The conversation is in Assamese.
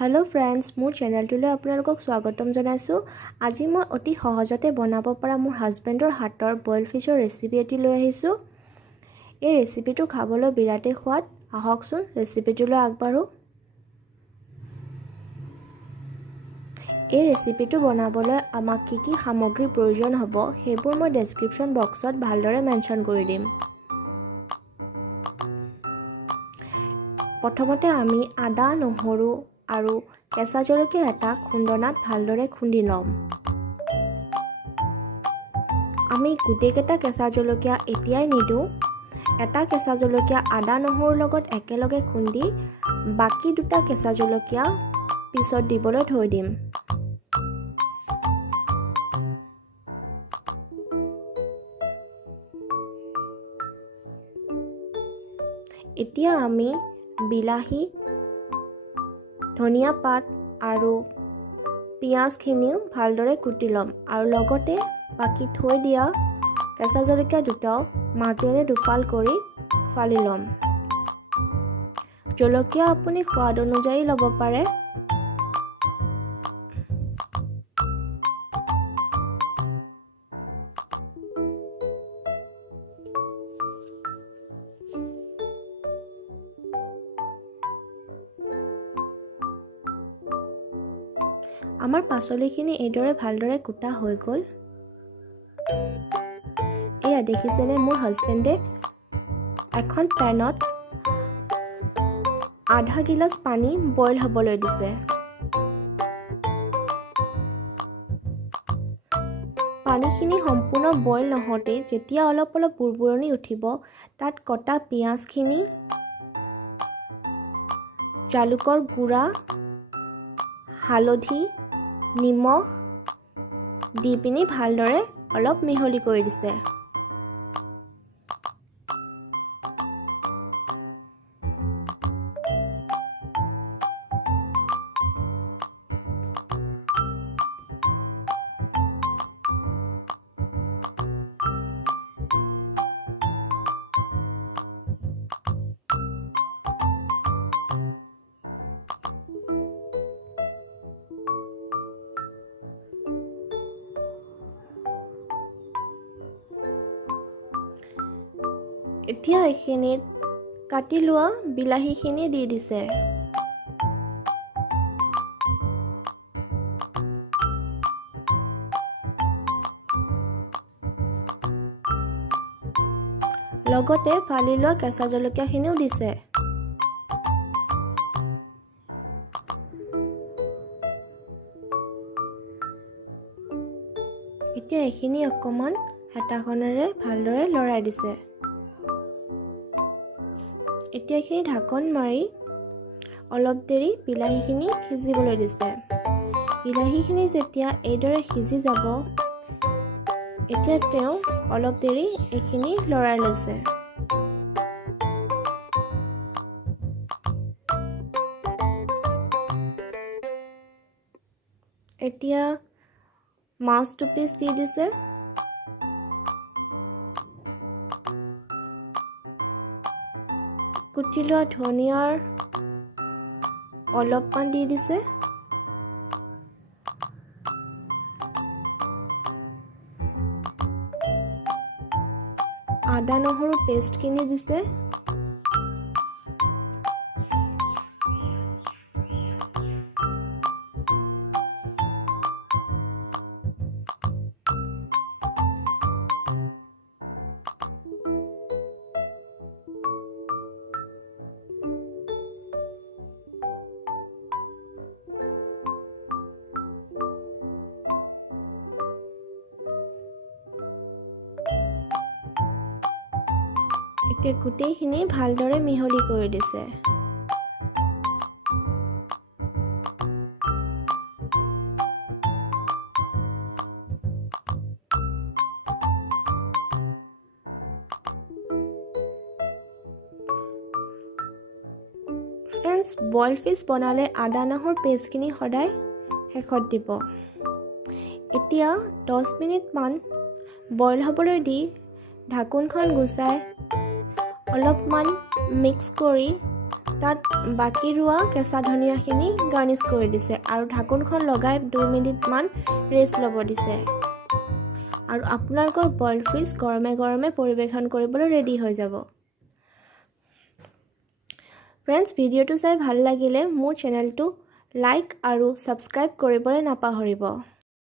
हेलो फ्रेंड्स, मोर चेनेलटुले आपनालोকক स्वागतम जनाइছো। আজি মই অতি সহজতে বনাব পৰা মোৰ হাজবেণ্ডৰ হাতৰ বইল ফিছৰ ৰেচিপি এটি লৈ আহিছো। এই ৰেচিপিটো খাবলৈ বিৰাটেই সোৱাদ। আহকচোন ৰেচিপিটোলৈ আগবাঢ়ো। এই ৰেচিপিটো বনাবলৈ আমাক কি সামগ্ৰী প্ৰয়োজন হ'ব সেইবোৰ মই ডেসক্ৰিপচন বক্সত ভালদৰে মেনশন কৰি দিম। প্ৰথমতে আমি আদা, নহৰু আৰু কেঁচা জলকীয়া এটা খুন্দনাত ভালদৰে খুন্দি লম। আমি গুটেকেটা কেঁচা জলকীয়া এতিয়াই নিদিওঁ। এটা কেঁচা জলকীয়া আদা নহৰুৰ লগত একেলগে খুন্দি বাকি দুটা কেঁচা জলকীয়া পিছত দিবলৈ থৈ দিম। এতিয়া আমি বিলাহী, ধনিয়া পাত আৰু পিয়াজখিনিও ভালদৰে কুটি ল'ম আৰু লগতে বাকি থৈ দিয়া কেঁচা জলকীয়া দুটাও মাজেৰে দুফাল কৰি ফালি ল'ম। জলকীয়া আপুনি সোৱাদ অনুযায়ী ল'ব পাৰে। আমাৰ পাচলিখিনি এইদৰে ভালদৰে কুটা হৈ গ'ল। এয়া দেখিছেনে, মোৰ হাজবেণ্ডে এখন পেনত আধা গিলাচ পানী বইল হ'বলৈ দিছে। পানীখিনি সম্পূৰ্ণ বইল নহওঁতে যেতিয়া অলপ অলপ বুৰবুৰণি উঠিব, তাত কটা পিয়াজখিনি, জালুকৰ গুড়া, হালধি, নিমখ দি পিনি ভালদৰে অলপ মিহলি কৰি দিছে। এতিয়া এইখিনিত কাটি লোৱা বিলাহীখিনি দি দিছে। লগতে ফালি লোৱা কেঁচা জলকীয়াখিনিও দিছে। এতিয়া এইখিনি অকণমান হেতাখনেৰে ভালদৰে লৰাই দিছে। এতিয়া এইখিনি ঢাকন মাৰি অলপ দেৰি বিলাহীখিনি সিজিবলৈ দিছে। বিলাহীখিনি যেতিয়া এইদৰে সিজি যাব, এতিয়া তেওঁ অলপ দেৰি এইখিনি লৰাই লৈছে। এতিয়া মাছ দুপিচ দি দিছে। কুটি লোৱা ধনিয়াৰ অলপমান দি দিছে। আদা নহৰু পেষ্টখিনি দিছে। এতিয়া গোটেইখিনি ভালদৰে মিহলি কৰি দিছে। ফ্ৰেণ্ডছ, বইল ফিছ বনালে আদা নহৰুৰ পেষ্টখিনি সদায় শেষত দিব। এতিয়া 10 মিনিটমান বইল হ'বলৈ দি ঢাকোনখন গুচাই অলপমান মিক্স কৰি তাত বাকী ৰোৱা কেঁচা ধনিয়াখিনি গাৰ্নিছ কৰি দিছে আৰু ঢাকোনখন লগাই 2 মিনিটমান ৰেষ্ট ল'ব দিছে। আৰু আপোনালোকৰ বইল ফিছ গৰমে গৰমে পৰিৱেশন কৰিবলৈ ৰেডি হৈ যাব। ফ্ৰেণ্ডছ, ভিডিঅ'টো চাই ভাল লাগিলে মোৰ চেনেলটো লাইক আৰু ছাবস্ক্ৰাইব কৰিবলৈ নাপাহৰিব।